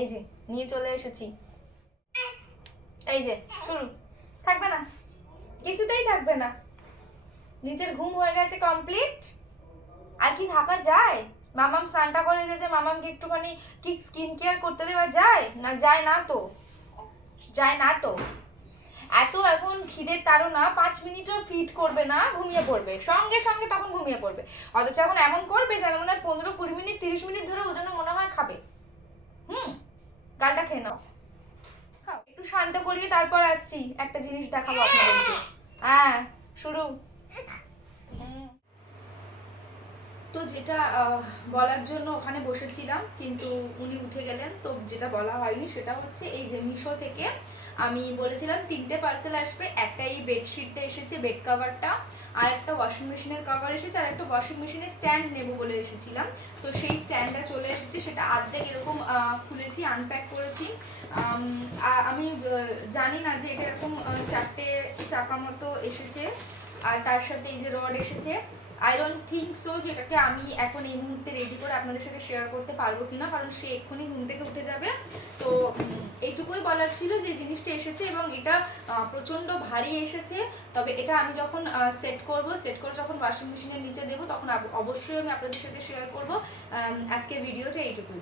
এই যে নিয়ে চলে এসেছি, এই যে শুরু। থাকবে না, কিছুতেই থাকবে না। নিজের ঘুম হয়ে গেছে কমপ্লিট, আর কি থাকা যায়? মামাম স্নানটা করে এসেছে, মামামকে একটুখানি কি স্কিন কেয়ার করতে দেওয়া যায় না? যায় না তো, যায় না তো। এত এখন খিদের তাড়না, 5 মিনিটও ফিট করবে না, ঘুমিয়ে পড়বে সঙ্গে সঙ্গে, তখন ঘুমিয়ে পড়বে। অথচ এখন এমন করবে যেন মনে হয় 15-20 মিনিট 30 মিনিট ধরে ওজন্য মনে হয় খাবে। গালটা খেয়ে নাও, খাও। একটু শান্ত করিয়ে তারপর আসছি, একটা জিনিস দেখাবো আপনাদেরকে। হ্যাঁ, শুরু। তো যেটা বলার জন্য ওখানে বসেছিলাম, কিন্তু উনি উঠে গেলেন, তো যেটা বলা হয়নি সেটা হচ্ছে এই যে মিশো থেকে আমি বলেছিলাম 3টে পার্সেল আসবে। একটা এই বেডশিটটা এসেছে, বেড কাভারটা, আর একটা ওয়াশিং মেশিনের কাভার এসেছে, আর একটা ওয়াশিং মেশিনের স্ট্যান্ড নেবো বলে এসেছিলাম। তো সেই স্ট্যান্ডটা চলে এসেছে, সেটা আর্ধেক এরকম খুলেছি, আনপ্যাক করেছি। আমি জানি না যে এটা এরকম 4টে চাকা মতো এসেছে, আর তার সাথে এই যে রড এসেছে। আই ডোন্ট থিঙ্ক সো যে এটাকে আমি এখন এই মুহূর্তে রেডি করে আপনাদের সাথে শেয়ার করতে পারবো কিনা, কারণ সে এক্ষুনি ঘুম থেকে উঠে যাবে। তো এইটুকুই বলার ছিল যে জিনিসটা এসেছে, এবং এটা প্রচণ্ড ভারী এসেছে। তবে এটা আমি যখন সেট করে যখন ওয়াশিং মেশিনের নিচে দেবো, তখন অবশ্যই আমি আপনাদের সাথে শেয়ার করবো। আজকের ভিডিওটা এইটুকুই।